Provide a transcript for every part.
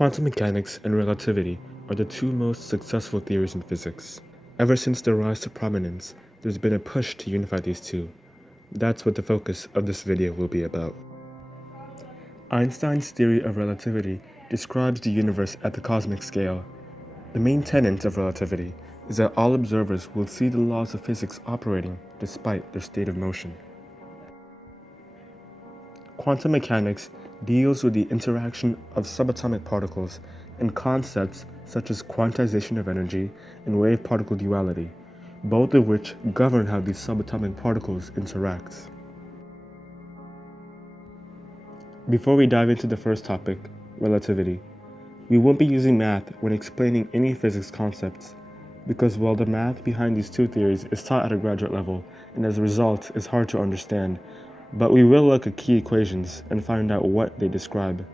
Quantum mechanics and relativity are the two most successful theories in physics. Ever since their rise to prominence, there's been a push to unify these two. That's what the focus of this video will be about. Einstein's theory of relativity describes the universe at the cosmic scale. The main tenet of relativity is that all observers will see the laws of physics operating despite their state of motion. Quantum mechanics deals with the interaction of subatomic particles and concepts such as quantization of energy and wave-particle duality, both of which govern how these subatomic particles interact. Before we dive into the first topic, relativity, we won't be using math when explaining any physics concepts, because while the math behind these two theories is taught at a graduate level and as a result is hard to understand, but we will look at key equations and find out what they describe.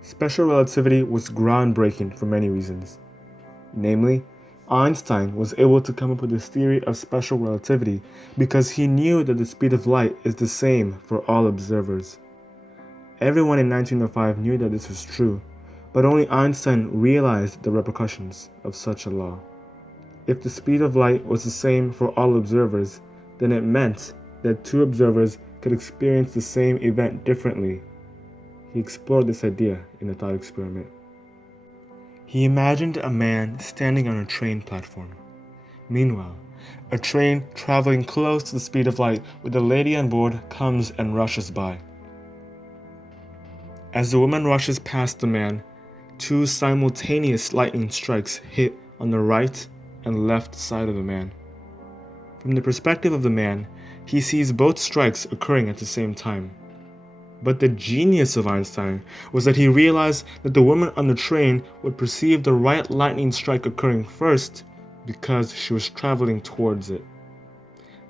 Special relativity was groundbreaking for many reasons. Namely, Einstein was able to come up with this theory of special relativity because he knew that the speed of light is the same for all observers. Everyone in 1905 knew that this was true, but only Einstein realized the repercussions of such a law. If the speed of light was the same for all observers, then it meant that two observers could experience the same event differently. He explored this idea in a thought experiment. He imagined a man standing on a train platform. Meanwhile, a train traveling close to the speed of light with a lady on board comes and rushes by. As the woman rushes past the man, two simultaneous lightning strikes hit on the right and left side of the man. From the perspective of the man, he sees both strikes occurring at the same time. But the genius of Einstein was that he realized that the woman on the train would perceive the right lightning strike occurring first because she was traveling towards it.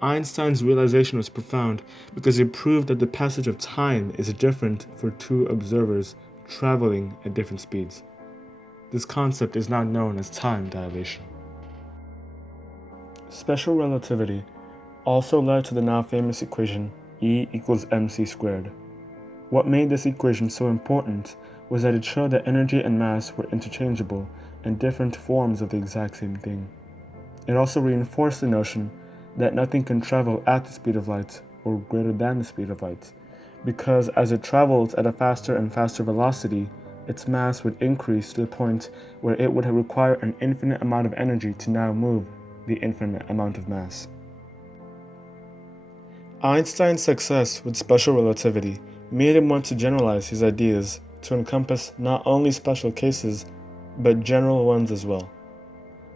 Einstein's realization was profound because it proved that the passage of time is different for two observers traveling at different speeds. This concept is now known as time dilation. Special relativity also led to the now famous equation E equals mc squared. What made this equation so important was that it showed that energy and mass were interchangeable and different forms of the exact same thing. It also reinforced the notion that nothing can travel at the speed of light or greater than the speed of light, because as it travels at a faster and faster velocity, its mass would increase to the point where it would require an infinite amount of energy to now move the infinite amount of mass. Einstein's success with special relativity made him want to generalize his ideas to encompass not only special cases, but general ones as well.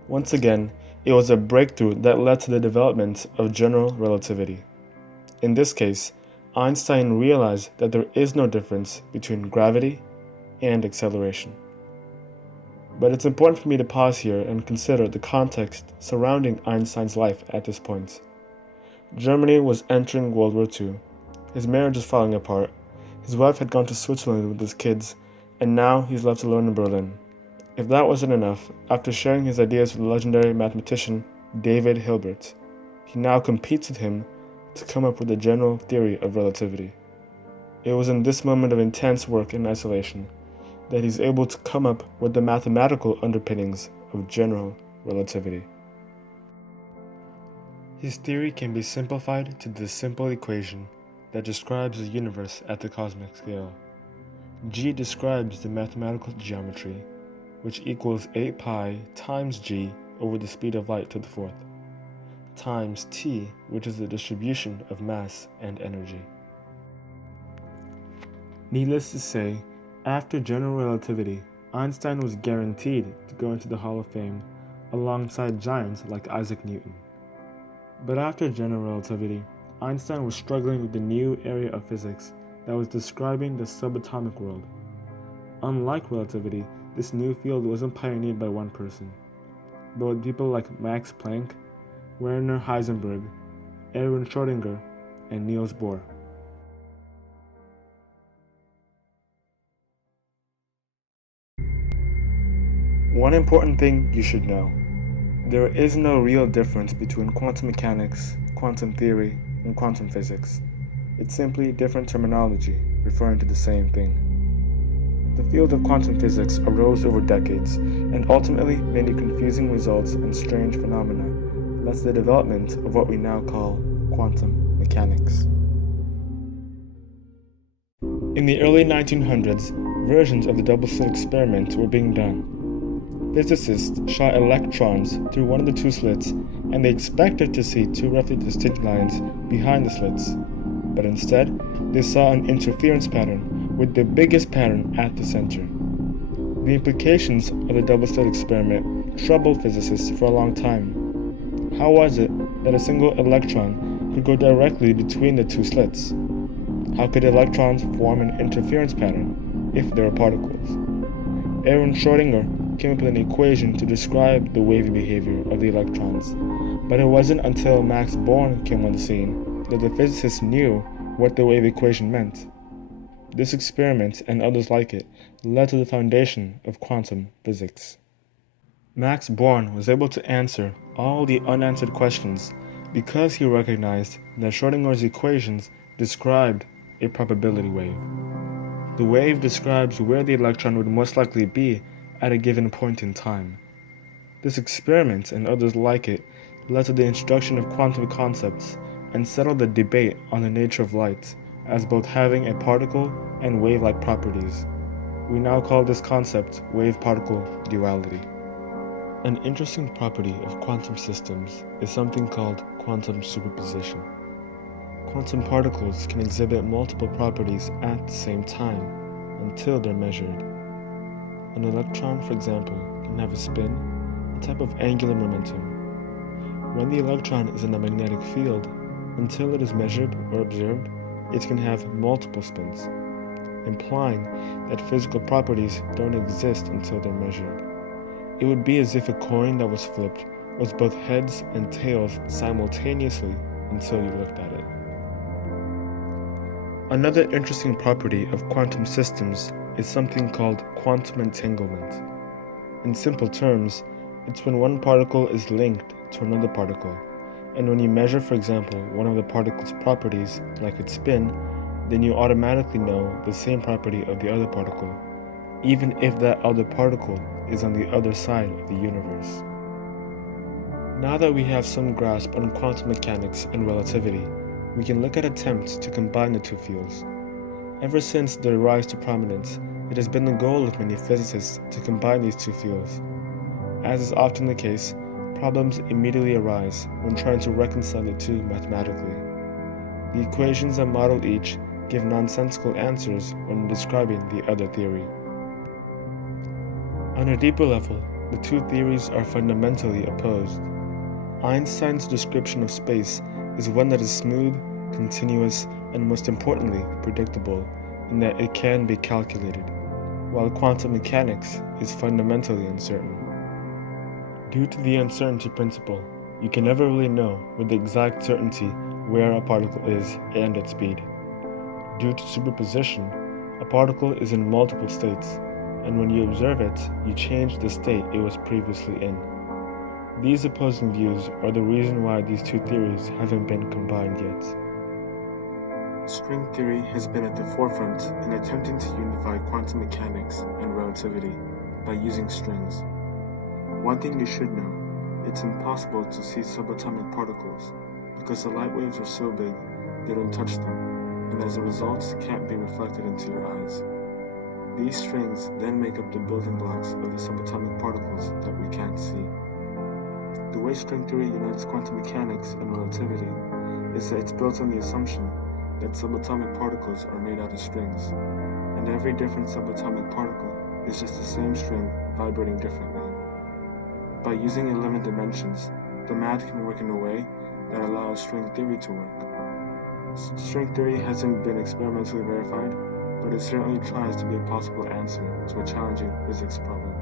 Once again, it was a breakthrough that led to the development of general relativity. In this case, Einstein realized that there is no difference between gravity and acceleration. But it's important for me to pause here and consider the context surrounding Einstein's life at this point. Germany was entering World War II. His marriage was falling apart. His wife had gone to Switzerland with his kids, and now he's left alone in Berlin. If that wasn't enough, after sharing his ideas with the legendary mathematician David Hilbert, he now competes with him to come up with a general theory of relativity. It was in this moment of intense work and isolation that he's able to come up with the mathematical underpinnings of general relativity. His theory can be simplified to this simple equation that describes the universe at the cosmic scale. G describes the mathematical geometry, which equals 8 pi times g over the speed of light to the fourth, times t, which is the distribution of mass and energy. Needless to say, after general relativity, Einstein was guaranteed to go into the Hall of Fame alongside giants like Isaac Newton. But after general relativity, Einstein was struggling with the new area of physics that was describing the subatomic world. Unlike relativity, this new field wasn't pioneered by one person, but with people like Max Planck, Werner Heisenberg, Erwin Schrödinger, and Niels Bohr. One important thing you should know: there is no real difference between quantum mechanics, quantum theory, and quantum physics. It's simply different terminology referring to the same thing. The field of quantum physics arose over decades, and ultimately many confusing results and strange phenomena led to the development of what we now call quantum mechanics. In the early 1900s, versions of the double-slit experiment were being done. Physicists shot electrons through one of the two slits, and they expected to see two roughly distinct lines behind the slits. But instead, they saw an interference pattern with the biggest pattern at the center. The implications of the double-slit experiment troubled physicists for a long time. How was it that a single electron could go directly between the two slits? How could electrons form an interference pattern if they were particles? Aaron Schrödinger came up with an equation to describe the wavy behavior of the electrons, but it wasn't until Max Born came on the scene that the physicists knew what the wave equation meant. This experiment, and others like it, led to the foundation of quantum physics. Max Born was able to answer all the unanswered questions because he recognized that Schrödinger's equations described a probability wave. The wave describes where the electron would most likely be at a given point in time. This experiment, and others like it, led to the introduction of quantum concepts and settled the debate on the nature of light as both having a particle and wave-like properties. We now call this concept wave-particle duality. An interesting property of quantum systems is something called quantum superposition. Quantum particles can exhibit multiple properties at the same time until they're measured. An electron, for example, can have a spin, a type of angular momentum. When the electron is in a magnetic field, until it is measured or observed, it can have multiple spins, implying that physical properties don't exist until they're measured. It would be as if a coin that was flipped was both heads and tails simultaneously until you looked at it. Another interesting property of quantum systems is something called quantum entanglement. In simple terms, it's when one particle is linked to another particle, and when you measure, for example, one of the particle's properties, like its spin, then you automatically know the same property of the other particle, even if that other particle is on the other side of the universe. Now that we have some grasp on quantum mechanics and relativity, we can look at attempts to combine the two fields. Ever since their rise to prominence, it has been the goal of many physicists to combine these two fields. As is often the case, problems immediately arise when trying to reconcile the two mathematically. The equations that model each give nonsensical answers when describing the other theory. On a deeper level, the two theories are fundamentally opposed. Einstein's description of space is one that is smooth, continuous, and most importantly, predictable, in that it can be calculated, while quantum mechanics is fundamentally uncertain. Due to the uncertainty principle, you can never really know with exact certainty where a particle is and its speed. Due to superposition, a particle is in multiple states, and when you observe it, you change the state it was previously in. These opposing views are the reason why these two theories haven't been combined yet. String theory has been at the forefront in attempting to unify quantum mechanics and relativity by using strings. One thing you should know, it's impossible to see subatomic particles because the light waves are so big they don't touch them, and as a result can't be reflected into your eyes. These strings then make up the building blocks of the subatomic particles that we can't see. The way string theory unites quantum mechanics and relativity is that it's built on the assumption that subatomic particles are made out of strings, and every different subatomic particle is just the same string vibrating differently. By using 11 dimensions, the math can work in a way that allows string theory to work. String theory hasn't been experimentally verified, but it certainly tries to be a possible answer to a challenging physics problem.